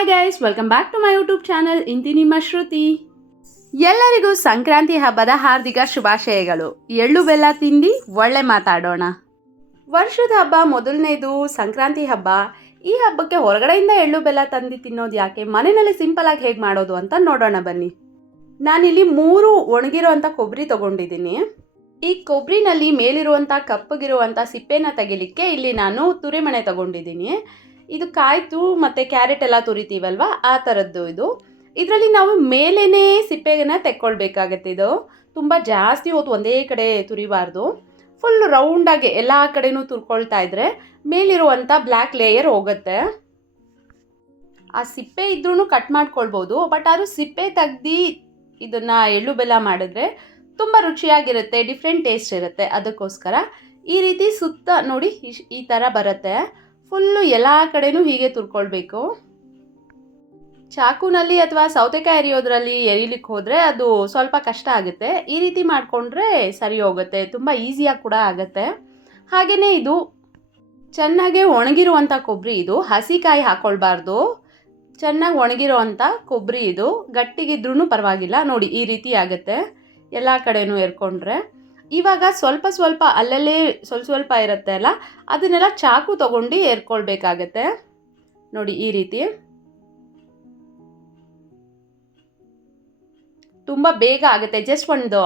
Hi guys, welcome back to my YouTube channel. ಇಂತಿ ನಿಮ್ಮ ಶ್ರುತಿ. ಎಲ್ಲರಿಗೂ ಸಂಕ್ರಾಂತಿ ಹಬ್ಬದ ಹಾರ್ದಿಕ ಶುಭಾಶಯಗಳು. ಎಳ್ಳು ಬೆಲ್ಲ ತಿಂದು ಒಳ್ಳೆ ಮಾತಾಡೋಣ. ವರ್ಷದ ಹಬ್ಬ ಮೊದಲನೇದು ಸಂಕ್ರಾಂತಿ ಹಬ್ಬ. ಈ ಹಬ್ಬಕ್ಕೆ ಹೊರಗಡೆಯಿಂದ ಎಳ್ಳು ಬೆಲ್ಲ ತಂದು ತಿನ್ನೋದು ಯಾಕೆ, ಮನೆಯಲ್ಲಿ ಸಿಂಪಲ್ ಆಗಿ ಹೇಗೆ ಮಾಡೋದು ಅಂತ ನೋಡೋಣ ಬನ್ನಿ. ನಾನಿಲ್ಲಿ 3 ಒಣಗಿರುವಂಥ ಕೊಬ್ಬರಿ ತೊಗೊಂಡಿದ್ದೀನಿ. ಈ ಕೊಬ್ಬರಿನಲ್ಲಿ ಮೇಲಿರುವಂಥ ಕಪ್ಪಗಿರುವಂಥ ಸಿಪ್ಪೆನ ತೆಗಿಲಿಕ್ಕೆ ಇಲ್ಲಿ ನಾನು ತುರಿಮಣೆ ತೊಗೊಂಡಿದ್ದೀನಿ. ಇದು ಕಾಯ್ತು ಮತ್ತು ಕ್ಯಾರೆಟ್ ಎಲ್ಲ ತುರಿತೀವಲ್ವ, ಆ ಥರದ್ದು ಇದು. ಇದರಲ್ಲಿ ನಾವು ಮೇಲೇ ಸಿಪ್ಪೆನ ತೆಕ್ಕೊಳ್ಬೇಕಾಗತ್ತೆ. ಇದು ತುಂಬ ಜಾಸ್ತಿ ಹೊತ್ತು ಒಂದೇ ಕಡೆ ತುರಿಬಾರ್ದು. ಫುಲ್ ರೌಂಡಾಗಿ ಎಲ್ಲ ಕಡೆನೂ ತುರ್ಕೊಳ್ತಾ ಇದ್ದರೆ ಮೇಲಿರುವಂಥ ಬ್ಲ್ಯಾಕ್ ಲೇಯರ್ ಹೋಗುತ್ತೆ. ಆ ಸಿಪ್ಪೆ ಇದ್ರೂ ಕಟ್ ಮಾಡ್ಕೊಳ್ಬೋದು, ಬಟ್ ಅದು ಸಿಪ್ಪೆ ತೆಗ್ದು ಇದನ್ನು ಎಳ್ಳು ಬೆಲ್ಲ ಮಾಡಿದ್ರೆ ತುಂಬ ರುಚಿಯಾಗಿರುತ್ತೆ, ಡಿಫ್ರೆಂಟ್ ಟೇಸ್ಟ್ ಇರುತ್ತೆ. ಅದಕ್ಕೋಸ್ಕರ ಈ ರೀತಿ ಸುತ್ತ ನೋಡಿ ಈ ಥರ ಬರುತ್ತೆ. ಫುಲ್ಲು ಎಲ್ಲ ಕಡೆನೂ ಹೀಗೆ ತುರ್ಕೊಳ್ಬೇಕು. ಚಾಕುನಲ್ಲಿ ಅಥವಾ ಸೌತೆಕಾಯಿ ಎರಿಯೋದ್ರಲ್ಲಿ ಎರಿಲಿಕ್ಕೆ ಹೋದರೆ ಅದು ಸ್ವಲ್ಪ ಕಷ್ಟ ಆಗುತ್ತೆ. ಈ ರೀತಿ ಮಾಡಿಕೊಂಡ್ರೆ ಸರಿ ಹೋಗುತ್ತೆ, ತುಂಬ ಈಸಿಯಾಗಿ ಕೂಡ ಆಗುತ್ತೆ. ಹಾಗೆಯೇ ಇದು ಚೆನ್ನಾಗೆ ಒಣಗಿರುವಂಥ ಕೊಬ್ಬರಿ, ಇದು ಹಸಿಕಾಯಿ ಹಾಕ್ಕೊಳ್ಬಾರ್ದು. ಚೆನ್ನಾಗಿ ಒಣಗಿರುವಂಥ ಕೊಬ್ಬರಿ, ಇದು ಗಟ್ಟಿಗಿದ್ರೂ ಪರವಾಗಿಲ್ಲ. ನೋಡಿ ಈ ರೀತಿ ಆಗುತ್ತೆ ಎಲ್ಲ ಕಡೆನೂ ಎರ್ಕೊಂಡ್ರೆ. ಇವಾಗ ಸ್ವಲ್ಪ ಅಲ್ಲಲ್ಲೇ ಸ್ವಲ್ಪ ಇರುತ್ತೆ ಅಲ್ಲ, ಅದನ್ನೆಲ್ಲ ಚಾಕು ತೊಗೊಂಡು ಎರ್ಕೊಳ್ಬೇಕಾಗತ್ತೆ. ನೋಡಿ ಈ ರೀತಿ ತುಂಬ ಬೇಗ ಆಗುತ್ತೆ. ಜಸ್ಟ್ ಒಂದು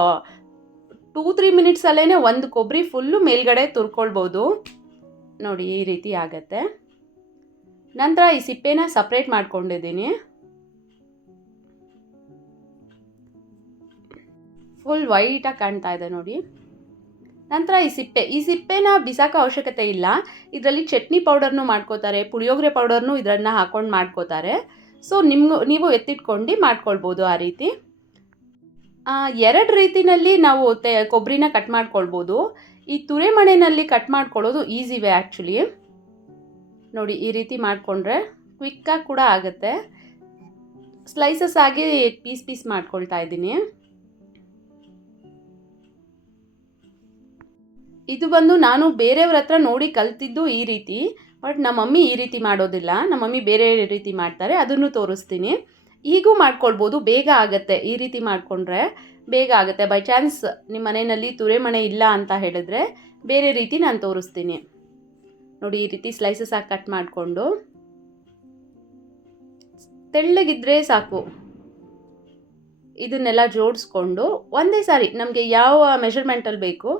2-3 ಮಿನಿಟ್ಸಲ್ಲೇ ಒಂದು ಕೊಬ್ಬರಿ ಫುಲ್ಲು ಮೇಲ್ಗಡೆ ತುರ್ಕೊಳ್ಬೋದು. ನೋಡಿ ಈ ರೀತಿ ಆಗುತ್ತೆ. ನಂತರ ಈ ಸಿಪ್ಪೆನ ಸಪ್ರೇಟ್ ಮಾಡ್ಕೊಂಡಿದ್ದೀನಿ. ಫುಲ್ ವೈಟಾಗಿ ಕಾಣ್ತಾ ಇದೆ ನೋಡಿ. ನಂತರ ಈ ಸಿಪ್ಪೆನ ಬಿಸಾಕೋ ಅವಶ್ಯಕತೆ ಇಲ್ಲ. ಇದರಲ್ಲಿ ಚಟ್ನಿ ಪೌಡರ್ನು ಮಾಡ್ಕೋತಾರೆ, ಪುಳಿಯೋಗರೆ ಪೌಡರ್ನು ಇದನ್ನು ಹಾಕ್ಕೊಂಡು ಮಾಡ್ಕೋತಾರೆ. ಸೊ ನೀವು ಎತ್ತಿಟ್ಕೊಂಡು ಮಾಡ್ಕೊಳ್ಬೋದು ಆ ರೀತಿ. 2 ರೀತಿಯಲ್ಲಿ ನಾವು ಕೊಬ್ಬರಿನ ಕಟ್ ಮಾಡ್ಕೊಳ್ಬೋದು. ಈ ತುರಿಮಣೆಯಲ್ಲಿ ಕಟ್ ಮಾಡ್ಕೊಳ್ಳೋದು ಈಸಿ ವೇ ಆ್ಯಕ್ಚುಲಿ. ನೋಡಿ ಈ ರೀತಿ ಮಾಡಿಕೊಂಡ್ರೆ ಕ್ವಿಕ್ಕಾಗಿ ಕೂಡ ಆಗುತ್ತೆ. ಸ್ಲೈಸಸ್ ಆಗಿ ಪೀಸ್ ಮಾಡ್ಕೊಳ್ತಾ ಇದ್ದೀನಿ. ಇದು ಬಂದು ನಾನು ಬೇರೆಯವ್ರ ಹತ್ರ ನೋಡಿ ಕಲ್ತಿದ್ದು ಈ ರೀತಿ, ಬಟ್ ನಮ್ಮ ಮಮ್ಮಿ ಈ ರೀತಿ ಮಾಡೋದಿಲ್ಲ. ನಮ್ಮ ಮಮ್ಮಿ ಬೇರೆ ರೀತಿ ಮಾಡ್ತಾರೆ, ಅದನ್ನು ತೋರಿಸ್ತೀನಿ. ಈಗೂ ಮಾಡ್ಕೊಳ್ಬೋದು, ಬೇಗ ಆಗುತ್ತೆ. ಈ ರೀತಿ ಮಾಡಿಕೊಂಡ್ರೆ ಬೇಗ ಆಗುತ್ತೆ. ಬೈ ಚಾನ್ಸ್ ನಿಮ್ಮ ಮನೆಯಲ್ಲಿ ತುರಿಮಣೆ ಇಲ್ಲ ಅಂತ ಹೇಳಿದ್ರೆ ಬೇರೆ ರೀತಿ ನಾನು ತೋರಿಸ್ತೀನಿ. ನೋಡಿ ಈ ರೀತಿ ಸ್ಲೈಸಸ್ ಆಗಿ ಕಟ್ ಮಾಡಿಕೊಂಡು, ತೆಳ್ಳಗಿದ್ರೆ ಸಾಕು, ಇದನ್ನೆಲ್ಲ ಜೋಡಿಸ್ಕೊಂಡು ಒಂದೇ ಸಾರಿ ನಮಗೆ ಯಾವ ಮೆಷರ್ಮೆಂಟಲ್ಲಿ ಬೇಕು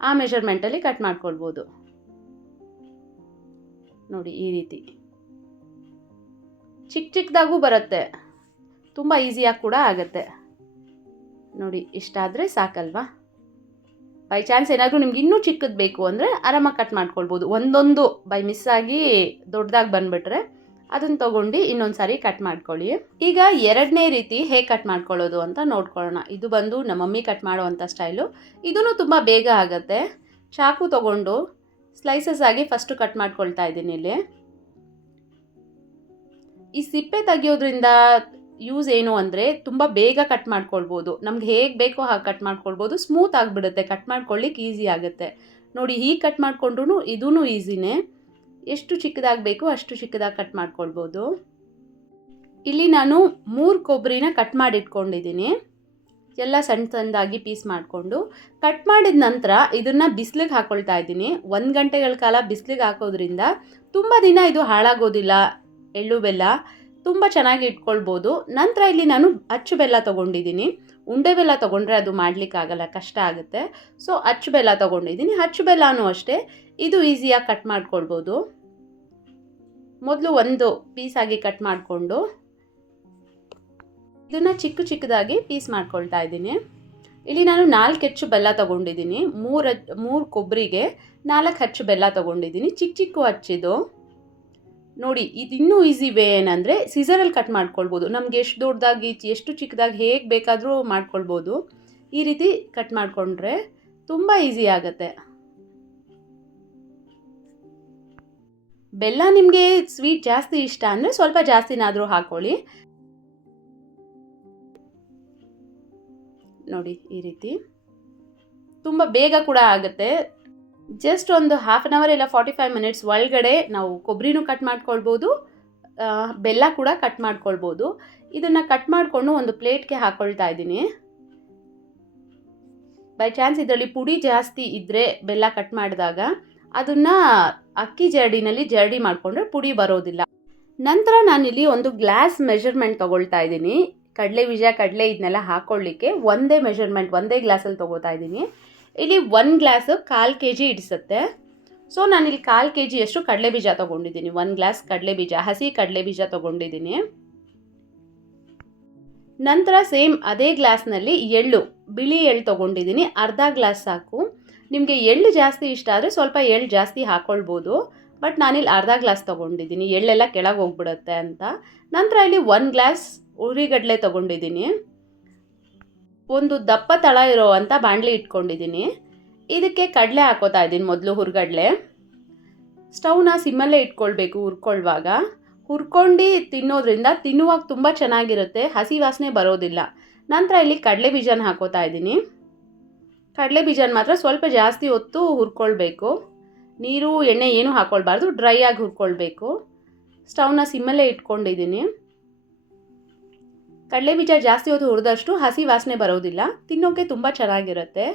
ಆ ಮೆಷರ್ಮೆಂಟಲ್ಲಿ ಕಟ್ ಮಾಡ್ಕೊಳ್ಬೋದು. ನೋಡಿ ಈ ರೀತಿ ಚಿಕ್ಕದಾಗೂ ಬರುತ್ತೆ, ತುಂಬ ಈಸಿಯಾಗಿ ಕೂಡ ಆಗುತ್ತೆ. ನೋಡಿ ಇಷ್ಟಾದರೆ ಸಾಕಲ್ವಾ. ಬೈ ಚಾನ್ಸ್ ಏನಾದರೂ ನಿಮ್ಗೆ ಇನ್ನೂ ಚಿಕ್ಕದು ಬೇಕು ಅಂದರೆ ಆರಾಮಾಗಿ ಕಟ್ ಮಾಡ್ಕೊಳ್ಬೋದು. ಒಂದೊಂದು ಬೈ ಮಿಸ್ ಆಗಿ ದೊಡ್ಡದಾಗಿ ಬಂದುಬಿಟ್ರೆ ಅದನ್ನು ತೊಗೊಂಡು ಇನ್ನೊಂದು ಸಾರಿ ಕಟ್ ಮಾಡ್ಕೊಳ್ಳಿ. ಈಗ 2ನೇ ರೀತಿ ಹೇಗೆ ಕಟ್ ಮಾಡ್ಕೊಳ್ಳೋದು ಅಂತ ನೋಡ್ಕೊಳ್ಳೋಣ. ಇದು ಬಂದು ನಮ್ಮ ಮಮ್ಮಿ ಕಟ್ ಮಾಡೋವಂಥ ಸ್ಟೈಲು. ಇದೂ ತುಂಬ ಬೇಗ ಆಗುತ್ತೆ. ಚಾಕು ತೊಗೊಂಡು ಸ್ಲೈಸಸ್ ಆಗಿ ಫಸ್ಟು ಕಟ್ ಮಾಡ್ಕೊಳ್ತಾ ಇದ್ದೀನಿ. ಇಲ್ಲಿ ಈ ಸಿಪ್ಪೆ ತೆಗಿಯೋದ್ರಿಂದ ಯೂಸ್ ಏನು ಅಂದರೆ ತುಂಬ ಬೇಗ ಕಟ್ ಮಾಡ್ಕೊಳ್ಬೋದು. ನಮ್ಗೆ ಹೇಗೆ ಬೇಕೋ ಹಾಗೆ ಕಟ್ ಮಾಡ್ಕೊಳ್ಬೋದು. ಸ್ಮೂತ್ ಆಗಿಬಿಡುತ್ತೆ, ಕಟ್ ಮಾಡ್ಕೊಳ್ಳಿಕ್ಕೆ ಈಸಿ ಆಗುತ್ತೆ. ನೋಡಿ ಹೀಗೆ ಕಟ್ ಮಾಡಿಕೊಂಡ್ರೂ ಇದೂ ಈಸಿನೇ. ಎಷ್ಟು ಚಿಕ್ಕದಾಗಿ ಬೇಕೋ ಅಷ್ಟು ಚಿಕ್ಕದಾಗಿ ಕಟ್ ಮಾಡ್ಕೊಳ್ಬೋದು. ಇಲ್ಲಿ ನಾನು 3 ಕೊಬ್ಬರಿನ ಕಟ್ ಮಾಡಿಟ್ಕೊಂಡಿದ್ದೀನಿ. ಎಲ್ಲ ಸಣ್ಣದಾಗಿ ಪೀಸ್ ಮಾಡಿಕೊಂಡು ಕಟ್ ಮಾಡಿದ ನಂತರ ಇದನ್ನು ಬಿಸಿಲಿಗೆ ಹಾಕ್ಕೊಳ್ತಾ ಇದ್ದೀನಿ. 1 ಗಂಟೆಗಳ ಕಾಲ ಬಿಸಿಲಿಗೆ ಹಾಕೋದ್ರಿಂದ ತುಂಬ ದಿನ ಇದು ಹಾಳಾಗೋದಿಲ್ಲ. ಎಳ್ಳು ಬೆಲ್ಲ ತುಂಬ ಚೆನ್ನಾಗಿ ಇಟ್ಕೊಳ್ಬೋದು. ನಂತರ ಇಲ್ಲಿ ನಾನು ಅಚ್ಚು ಬೆಲ್ಲ ತೊಗೊಂಡಿದ್ದೀನಿ. ಉಂಡೆ ಬೆಲ್ಲ ತೊಗೊಂಡ್ರೆ ಅದು ಮಾಡಲಿಕ್ಕಾಗಲ್ಲ, ಕಷ್ಟ ಆಗುತ್ತೆ. ಸೊ ಅಚ್ಚು ಬೆಲ್ಲ ತೊಗೊಂಡಿದ್ದೀನಿ. ಅಚ್ಚು ಬೆಲ್ಲನೂ ಅಷ್ಟೇ, ಇದು ಈಸಿಯಾಗಿ ಕಟ್ ಮಾಡ್ಕೊಳ್ಬೋದು. ಮೊದಲು ಒಂದು ಪೀಸಾಗಿ ಕಟ್ ಮಾಡಿಕೊಂಡು ಇದನ್ನು ಚಿಕ್ಕದಾಗಿ ಪೀಸ್ ಮಾಡ್ಕೊಳ್ತಾ ಇದ್ದೀನಿ. ಇಲ್ಲಿ ನಾನು 4 ಹೆಚ್ಚು ಬೆಲ್ಲ ತೊಗೊಂಡಿದ್ದೀನಿ. 3 ಕೊಬ್ಬರಿಗೆ 4 ಹೆಚ್ಚು ಬೆಲ್ಲ ತೊಗೊಂಡಿದ್ದೀನಿ. ಚಿಕ್ಕ ಹಚ್ಚಿದು. ನೋಡಿ ಇದು ಇನ್ನೂ ಈಸಿ ವೇ ಏನಂದರೆ ಸಿಸರಲ್ಲಿ ಕಟ್ ಮಾಡ್ಕೊಳ್ಬೋದು. ನಮಗೆ ಎಷ್ಟು ದೊಡ್ಡದಾಗಿ ಎಷ್ಟು ಚಿಕ್ಕದಾಗಿ ಹೇಗೆ ಬೇಕಾದರೂ ಮಾಡ್ಕೊಳ್ಬೋದು. ಈ ರೀತಿ ಕಟ್ ಮಾಡಿಕೊಂಡ್ರೆ ತುಂಬ ಈಸಿ ಆಗುತ್ತೆ. ಬೆಲ್ಲ ನಿಮಗೆ ಸ್ವೀಟ್ ಜಾಸ್ತಿ ಇಷ್ಟ ಅಂದರೆ ಸ್ವಲ್ಪ ಜಾಸ್ತಿನಾದರೂ ಹಾಕ್ಕೊಳ್ಳಿ. ನೋಡಿ ಈ ರೀತಿ ತುಂಬ ಬೇಗ ಕೂಡ ಆಗುತ್ತೆ. ಜಸ್ಟ್ ಒಂದು 1/2 ಅವರ್ ಇಲ್ಲ 45 ಮಿನಿಟ್ಸ್ ಒಳಗಡೆ ನಾವು ಕೊಬ್ಬರಿನೂ ಕಟ್ ಮಾಡ್ಕೊಳ್ಬೋದು, ಬೆಲ್ಲ ಕೂಡ ಕಟ್ ಮಾಡ್ಕೊಳ್ಬೋದು. ಇದನ್ನು ಕಟ್ ಮಾಡಿಕೊಂಡು ಒಂದು ಪ್ಲೇಟ್ಗೆ ಹಾಕ್ಕೊಳ್ತಾ ಇದ್ದೀನಿ. ಬೈ ಚಾನ್ಸ್ ಇದರಲ್ಲಿ ಪುಡಿ ಜಾಸ್ತಿ ಇದ್ದರೆ ಬೆಲ್ಲ ಕಟ್ ಮಾಡಿದಾಗ ಅದನ್ನು ಅಕ್ಕಿ ಜರಡಿನಲ್ಲಿ ಜರಡಿ ಮಾಡಿಕೊಂಡ್ರೆ ಪುಡಿ ಬರೋದಿಲ್ಲ. ನಂತರ ನಾನಿಲ್ಲಿ ಒಂದು ಗ್ಲಾಸ್ ಮೆಷರ್ಮೆಂಟ್ ತೊಗೊಳ್ತಾ ಇದ್ದೀನಿ. ಕಡಲೆ ಬೀಜ ಕಡಲೆ ಇದನ್ನೆಲ್ಲ ಹಾಕ್ಕೊಳ್ಳಿಕ್ಕೆ ಒಂದೇ ಮೆಷರ್ಮೆಂಟ್, ಒಂದೇ ಗ್ಲಾಸಲ್ಲಿ ತೊಗೋತಾ ಇದ್ದೀನಿ. ಇಲ್ಲಿ 1 ಗ್ಲಾಸು 1/4 kg ಹಿಡಿಸುತ್ತೆ. ಸೊ ನಾನಿಲ್ಲಿ 1/4 kg ಅಷ್ಟು ಕಡಲೆ ಬೀಜ ತೊಗೊಂಡಿದ್ದೀನಿ. 1 ಗ್ಲಾಸ್ ಕಡಲೆ ಬೀಜ, ಹಸಿ ಕಡಲೆ ಬೀಜ ತೊಗೊಂಡಿದ್ದೀನಿ. ನಂತರ ಸೇಮ್ ಅದೇ ಗ್ಲಾಸ್ನಲ್ಲಿ ಎಳ್ಳು, ಬಿಳಿ ಎಳ್ಳು ತೊಗೊಂಡಿದ್ದೀನಿ. ಅರ್ಧ ಗ್ಲಾಸ್ ಸಾಕು. ನಿಮಗೆ ಎಳ್ಳು ಜಾಸ್ತಿ ಇಷ್ಟ ಆದರೆ ಸ್ವಲ್ಪ ಎಳ್ಳು ಜಾಸ್ತಿ ಹಾಕ್ಕೊಳ್ಬೋದು. ಬಟ್ ನಾನಿಲ್ಲಿ ಅರ್ಧ ಗ್ಲಾಸ್ ತೊಗೊಂಡಿದ್ದೀನಿ, ಎಳ್ಳೆಲ್ಲ ಕೆಳಗೆ ಹೋಗ್ಬಿಡುತ್ತೆ ಅಂತ. ನಂತರ ಇಲ್ಲಿ 1 ಗ್ಲಾಸ್ ಹುರಿಗಡಲೆ ತೊಗೊಂಡಿದ್ದೀನಿ. ಒಂದು ದಪ್ಪ ತಳ ಇರೋ ಅಂಥ ಬಾಣಲಿ ಇಟ್ಕೊಂಡಿದ್ದೀನಿ. ಇದಕ್ಕೆ ಕಡಲೆ ಹಾಕೋತಾ ಇದ್ದೀನಿ. ಮೊದಲು ಹುರಿಗಡಲೆ ಸ್ಟವ್ನ ಸಿಮ್ಮಲ್ಲೇ ಇಟ್ಕೊಳ್ಬೇಕು ಹುರ್ಕೊಳ್ಳುವಾಗ. ಹುರ್ಕೊಂಡು ತಿನ್ನೋದ್ರಿಂದ ತಿನ್ನುವಾಗ ತುಂಬ ಚೆನ್ನಾಗಿರುತ್ತೆ, ಹಸಿ ವಾಸನೆ ಬರೋದಿಲ್ಲ. ನಂತರ ಇಲ್ಲಿ ಕಡಲೆ ಬೀಜನ ಹಾಕೋತಾ ಇದ್ದೀನಿ. ಕಡಲೆ ಬೀಜನ ಮಾತ್ರ ಸ್ವಲ್ಪ ಜಾಸ್ತಿ ಹೊತ್ತು ಹುರ್ಕೊಳ್ಬೇಕು. ನೀರು ಎಣ್ಣೆ ಏನೂ ಹಾಕ್ಕೊಳ್ಬಾರ್ದು, ಡ್ರೈ ಆಗಿ ಹುರ್ಕೊಳ್ಬೇಕು. ಸ್ಟವ್ನ ಸಿಮ್ಮಲ್ಲೇ ಇಟ್ಕೊಂಡಿದ್ದೀನಿ. ಕಡಲೆ ಬೀಜ ಜಾಸ್ತಿ ಹೊತ್ತು ಹುರಿದಷ್ಟು ಹಸಿ ವಾಸನೆ ಬರೋದಿಲ್ಲ, ತಿನ್ನೋಕ್ಕೆ ತುಂಬ ಚೆನ್ನಾಗಿರುತ್ತೆ.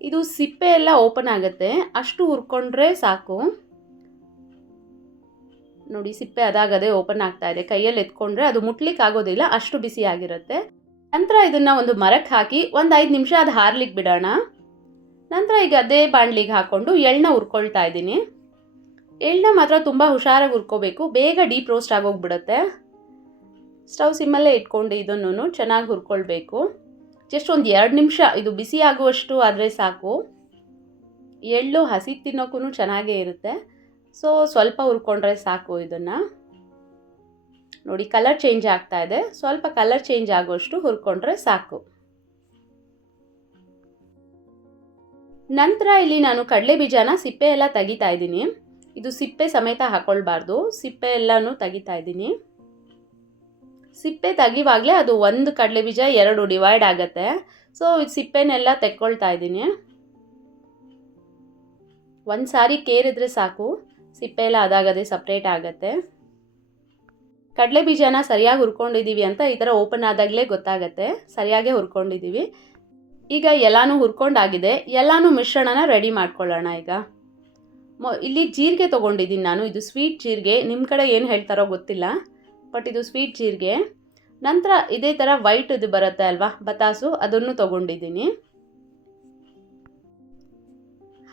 ಇದು ಸಿಪ್ಪೆ ಎಲ್ಲ ಓಪನ್ ಆಗುತ್ತೆ, ಅಷ್ಟು ಹುರ್ಕೊಂಡ್ರೆ ಸಾಕು. ನೋಡಿ, ಸಿಪ್ಪೆ ಅದಾಗದೆ ಓಪನ್ ಆಗ್ತಾ ಇದೆ. ಕೈಯಲ್ಲಿ ಎತ್ಕೊಂಡ್ರೆ ಅದು ಮುಟ್ಲಿಕ್ಕೆ ಆಗೋದಿಲ್ಲ, ಅಷ್ಟು ಬಿಸಿ ಆಗಿರುತ್ತೆ. ನಂತರ ಇದನ್ನು ಒಂದು ಮರಕ್ಕೆ ಹಾಕಿ ಒಂದು 5 ನಿಮಿಷ ಅದು ಹಾರ್ಲಿಕ್ಕೆ ಬಿಡೋಣ. ನಂತರ ಈಗ ಅದೇ ಬಾಣಲಿಗೆ ಹಾಕ್ಕೊಂಡು ಎಳ್ಳನ್ನ ಹುರ್ಕೊಳ್ತಾ ಇದ್ದೀನಿ. ಎಳ್ಳನ್ನ ಮಾತ್ರ ತುಂಬ ಹುಷಾರಾಗಿ ಹುರ್ಕೋಬೇಕು, ಬೇಗ ಡೀಪ್ ರೋಸ್ಟ್ ಆಗೋಗ್ಬಿಡುತ್ತೆ. ಸ್ಟವ್ ಸಿಮ್ಮಲ್ಲೇ ಇಟ್ಕೊಂಡು ಇದನ್ನು ಚೆನ್ನಾಗಿ ಹುರ್ಕೊಳ್ಬೇಕು. ಜಸ್ಟ್ ಒಂದು 2 ನಿಮಿಷ ಇದು ಬಿಸಿ ಆಗುವಷ್ಟು ಆದರೆ ಸಾಕು. ಎಳ್ಳು ಹಸಿ ತಿನ್ನೋಕ್ಕೂ ಚೆನ್ನಾಗೇ ಇರುತ್ತೆ. ಸೊ ಸ್ವಲ್ಪ ಹುರ್ಕೊಂಡ್ರೆ ಸಾಕು. ಇದನ್ನು ನೋಡಿ, ಕಲರ್ ಚೇಂಜ್ ಆಗ್ತಾ ಇದೆ. ಸ್ವಲ್ಪ ಕಲರ್ ಚೇಂಜ್ ಆಗೋಷ್ಟು ಹುರ್ಕೊಂಡ್ರೆ ಸಾಕು. ನಂತರ ಇಲ್ಲಿ ನಾನು ಕಡಲೆ ಬೀಜನ ಸಿಪ್ಪೆ ಎಲ್ಲ ತೆಗಿತಾ ಇದ್ದೀನಿ. ಇದು ಸಿಪ್ಪೆ ಸಮೇತ ಹಾಕ್ಕೊಳ್ಬಾರ್ದು, ಸಿಪ್ಪೆ ಎಲ್ಲನೂ ತೆಗಿತಾ ಇದ್ದೀನಿ. ಸಿಪ್ಪೆ ತೆಗಿವಾಗಲೇ ಅದು ಒಂದು ಕಡಲೆ ಬೀಜ 2 ಡಿವೈಡ್ ಆಗುತ್ತೆ. ಸೊ ಇದು ಸಿಪ್ಪೆನೆಲ್ಲ ತೆಕ್ಕೊಳ್ತಾ ಇದ್ದೀನಿ. ಒಂದು ಸಾರಿ ಕೇರಿದ್ರೆ ಸಾಕು, ಸಿಪ್ಪೆ ಎಲ್ಲ ಅದಾಗದೆ ಸಪ್ರೇಟ್ ಆಗುತ್ತೆ. ಕಡಲೆ ಬೀಜನ ಸರಿಯಾಗಿ ಹುರ್ಕೊಂಡಿದ್ದೀವಿ ಅಂತ ಈ ಥರ ಓಪನ್ ಆದಾಗಲೇ ಗೊತ್ತಾಗುತ್ತೆ, ಸರಿಯಾಗೇ ಹುರ್ಕೊಂಡಿದ್ದೀವಿ. ಈಗ ಎಲ್ಲನೂ ಹುರ್ಕೊಂಡಾಗಿದೆ. ಎಲ್ಲನೂ ಮಿಶ್ರಣನ ರೆಡಿ ಮಾಡ್ಕೊಳ್ಳೋಣ. ಈಗ ಇಲ್ಲಿ ಜೀರಿಗೆ ತೊಗೊಂಡಿದ್ದೀನಿ ನಾನು. ಇದು ಸ್ವೀಟ್ ಜೀರಿಗೆ, ನಿಮ್ಮ ಕಡೆ ಏನು ಹೇಳ್ತಾರೋ ಗೊತ್ತಿಲ್ಲ, ಬಟ್ ಇದು ಸ್ವೀಟ್ ಜೀರಿಗೆ. ನಂತರ ಇದೇ ಥರ ವೈಟ್ ಇದು ಬರುತ್ತೆ ಅಲ್ವಾ, ಬತಾಸು, ಅದನ್ನು ತೊಗೊಂಡಿದ್ದೀನಿ.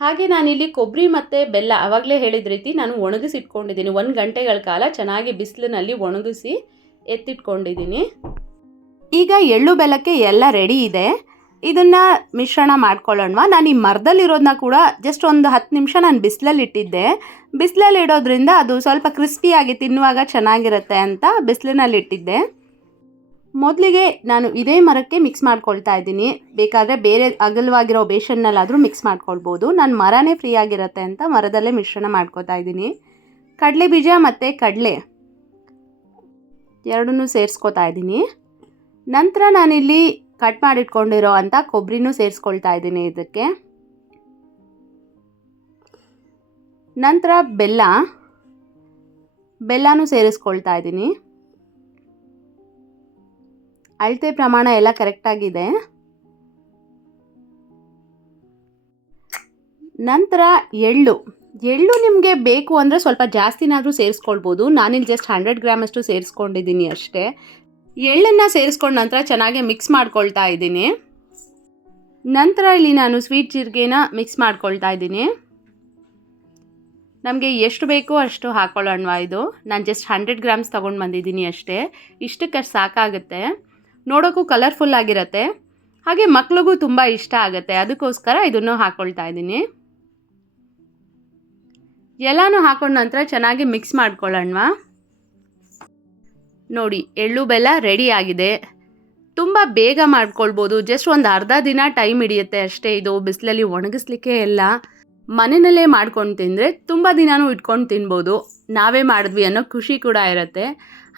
ಹಾಗೆ ನಾನಿಲ್ಲಿ ಕೊಬ್ಬರಿ ಮತ್ತು ಬೆಲ್ಲ ಆವಾಗಲೇ ಹೇಳಿದ ರೀತಿ ನಾನು ಒಣಗಿಸಿ ಇಟ್ಕೊಂಡಿದ್ದೀನಿ. 1 ಗಂಟೆಗಳ ಕಾಲ ಚೆನ್ನಾಗಿ ಬಿಸಿಲಿನಲ್ಲಿ ಒಣಗಿಸಿ ಎತ್ತಿಟ್ಕೊಂಡಿದ್ದೀನಿ. ಈಗ ಎಳ್ಳು ಬೆಲ್ಲಕ್ಕೆ ಎಲ್ಲ ರೆಡಿ ಇದೆ. ಇದನ್ನು ಮಿಶ್ರಣ ಮಾಡ್ಕೊಳ್ಳೋಣ. ನಾನು ಈ ಮರದಲ್ಲಿರೋದನ್ನ ಕೂಡ ಜಸ್ಟ್ ಒಂದು 10 ನಿಮಿಷ ನಾನು ಬಿಸಿಲಲ್ಲಿ ಇಟ್ಟಿದ್ದೆ. ಬಿಸಿಲಲ್ಲಿ ಇಡೋದ್ರಿಂದ ಅದು ಸ್ವಲ್ಪ ಕ್ರಿಸ್ಪಿಯಾಗಿ ತಿನ್ನುವಾಗ ಚೆನ್ನಾಗಿರುತ್ತೆ ಅಂತ ಬಿಸಿಲಿನಲ್ಲಿ ಇಟ್ಟಿದ್ದೆ. ಮೊದಲಿಗೆ ನಾನು ಇದೇ ಮರಕ್ಕೆ ಮಿಕ್ಸ್ ಮಾಡ್ಕೊಳ್ತಾ ಇದ್ದೀನಿ. ಬೇಕಾದರೆ ಬೇರೆ ಅಗಲವಾಗಿರೋ ಬೇಷನ್ನಲ್ಲಾದರೂ ಮಿಕ್ಸ್ ಮಾಡ್ಕೊಳ್ಬೋದು. ನಾನು ಮರನೇ ಫ್ರೀ ಆಗಿರುತ್ತೆ ಅಂತ ಮರದಲ್ಲೇ ಮಿಶ್ರಣ ಮಾಡ್ಕೊತಾ ಇದ್ದೀನಿ. ಕಡಲೆ ಬೀಜ ಮತ್ತು ಕಡಲೆ ಎರಡನ್ನೂ ಸೇರಿಸ್ಕೊತಾ ಇದ್ದೀನಿ. ನಂತರ ನಾನಿಲ್ಲಿ ಕಟ್ ಮಾಡಿಟ್ಕೊಂಡಿರೋ ಅಂಥ ಕೊಬ್ಬರಿನೂ ಸೇರಿಸ್ಕೊಳ್ತಾ ಇದ್ದೀನಿ ಇದಕ್ಕೆ. ನಂತರ ಬೆಲ್ಲನೂ ಸೇರಿಸ್ಕೊಳ್ತಾ ಇದ್ದೀನಿ. ಅಳತೆ ಪ್ರಮಾಣ ಎಲ್ಲ ಕರೆಕ್ಟಾಗಿದೆ. ನಂತರ ಎಳ್ಳು ನಿಮಗೆ ಬೇಕು ಅಂದರೆ ಸ್ವಲ್ಪ ಜಾಸ್ತಿನಾದರೂ ಸೇರಿಸ್ಕೊಳ್ಬೋದು. ನಾನಿಲ್ಲಿ ಜಸ್ಟ್ 100 ಗ್ರಾಮ್ ಅಷ್ಟು ಸೇರಿಸ್ಕೊಂಡಿದ್ದೀನಿ ಅಷ್ಟೇ. ಎಳ್ಳನ್ನು ಸೇರಿಸ್ಕೊಂಡ ನಂತರ ಚೆನ್ನಾಗಿ ಮಿಕ್ಸ್ ಮಾಡ್ಕೊಳ್ತಾ ಇದ್ದೀನಿ. ನಂತರ ಇಲ್ಲಿ ನಾನು ಸ್ವೀಟ್ ಜೀರಿಗೆನ ಮಿಕ್ಸ್ ಮಾಡ್ಕೊಳ್ತಾ ಇದ್ದೀನಿ. ನಮಗೆ ಎಷ್ಟು ಬೇಕೋ ಅಷ್ಟು ಹಾಕ್ಕೊಳ್ಳೋಣವಾ. ಇದು ನಾನು ಜಸ್ಟ್ 100 ಗ್ರಾಮ್ಸ್ ತೊಗೊಂಡು ಬಂದಿದ್ದೀನಿ ಅಷ್ಟೇ. ಇಷ್ಟಕ್ಕೆ ಸಾಕಾಗುತ್ತೆ. ನೋಡೋಕ್ಕೂ ಕಲರ್ಫುಲ್ ಆಗಿರುತ್ತೆ, ಹಾಗೆ ಮಕ್ಳಿಗೂ ತುಂಬ ಇಷ್ಟ ಆಗುತ್ತೆ. ಅದಕ್ಕೋಸ್ಕರ ಇದನ್ನು ಹಾಕ್ಕೊಳ್ತಾ ಇದ್ದೀನಿ. ಎಲ್ಲನೂ ಹಾಕೊಂಡ ನಂತರ ಚೆನ್ನಾಗಿ ಮಿಕ್ಸ್ ಮಾಡ್ಕೊಳ್ಳೋಣವಾ. ನೋಡಿ, ಎಳ್ಳು ಬೆಲ್ಲ ರೆಡಿ ಆಗಿದೆ. ತುಂಬ ಬೇಗ ಮಾಡ್ಕೊಳ್ಬೋದು. ಜಸ್ಟ್ ಒಂದು ಅರ್ಧ ದಿನ ಟೈಮ್ ಹಿಡಿಯುತ್ತೆ ಅಷ್ಟೇ. ಇದು ಬಿಸಿಲಲ್ಲಿ ಒಣಗಿಸ್ಲಿಕ್ಕೆ ಎಲ್ಲ ಮನೆಯಲ್ಲೇ ಮಾಡ್ಕೊಂಡು ತಿಂದರೆ ತುಂಬ ದಿನವೂ ಇಟ್ಕೊಂಡು ತಿನ್ಬೋದು. ನಾವೇ ಮಾಡಿದ್ವಿ ಅನ್ನೋ ಖುಷಿ ಕೂಡ ಇರುತ್ತೆ.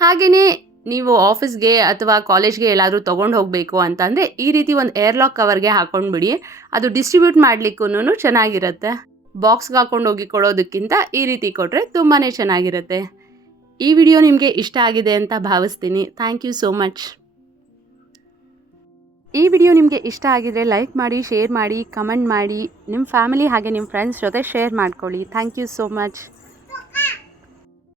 ಹಾಗೆಯೇ ನೀವು ಆಫೀಸ್ಗೆ ಅಥವಾ ಕಾಲೇಜ್ಗೆ ಎಲ್ಲಾದರೂ ತೊಗೊಂಡು ಹೋಗಬೇಕು ಅಂತಂದರೆ ಈ ರೀತಿ ಒಂದು ಏರ್ಲಾಕ್ ಕವರ್ಗೆ ಹಾಕ್ಕೊಂಡ್ಬಿಡಿ. ಅದು ಡಿಸ್ಟ್ರಿಬ್ಯೂಟ್ ಮಾಡಲಿಕ್ಕೂ ಚೆನ್ನಾಗಿರುತ್ತೆ. ಬಾಕ್ಸ್ಗೆ ಹಾಕ್ಕೊಂಡು ಹೋಗಿ ಕೊಡೋದಕ್ಕಿಂತ ಈ ರೀತಿ ಕೊಟ್ಟರೆ ತುಂಬಾ ಚೆನ್ನಾಗಿರುತ್ತೆ. ಈ ವಿಡಿಯೋ ನಿಮಗೆ ಇಷ್ಟ ಆಗಿದೆ ಅಂತ ಭಾವಿಸ್ತೀನಿ. Thank you so much. ಈ ವಿಡಿಯೋ ನಿಮಗೆ ಇಷ್ಟ ಆಗಿದ್ರೆ ಲೈಕ್ ಮಾಡಿ, ಶೇರ್ ಮಾಡಿ, ಕಮೆಂಟ್ ಮಾಡಿ, ನಿಮ್ಮ ಫ್ಯಾಮಿಲಿ ಹಾಗೆ ನಿಮ್ಮ ಫ್ರೆಂಡ್ಸ್ ಜೊತೆ ಶೇರ್ ಮಾಡ್ಕೊಳ್ಳಿ. Thank you so much.